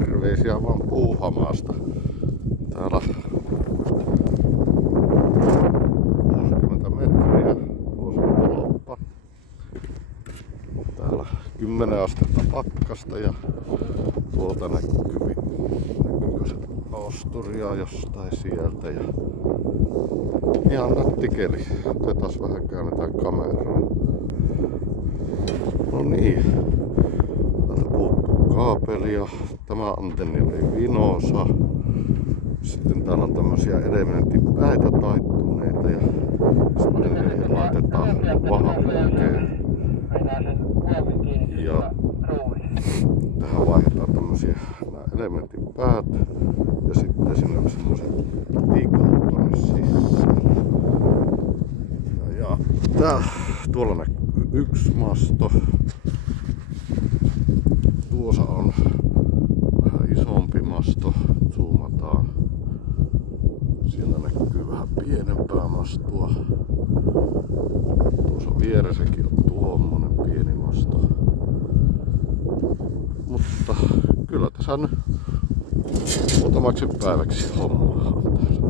terveisiä vaan Puuhamaasta. Täällä 60 metriä vuositoloppa. Täällä 10 astetta pakkasta ja tuolta näkyykö se osturia jostain sieltä. Ja ihan nätti keli. Otetaan vähän käännetään kameraa. No niin. Täältä puuttuu kaapelia. Tämä antenni oli vinosa. Sitten täällä on tämmösiä elementtipäitä taittuneita ja sitten niihin laitetaan vahvuuteen. Ja tähän vaihdetaan tämmösiä nämä elementtipäät ja sitten sinne on semmoset tikut tonne sisään. Ja tuolla näkyy yksi masto. Tuossa on vähän isompi masto, zoomataan. Siellä näkyy vähän pienempää mastoa. Tuossa vieressäkin on tuommoinen pieni masto. Mutta kyllä tässä nyt muutamaksi päiväksi hommaa on tässä.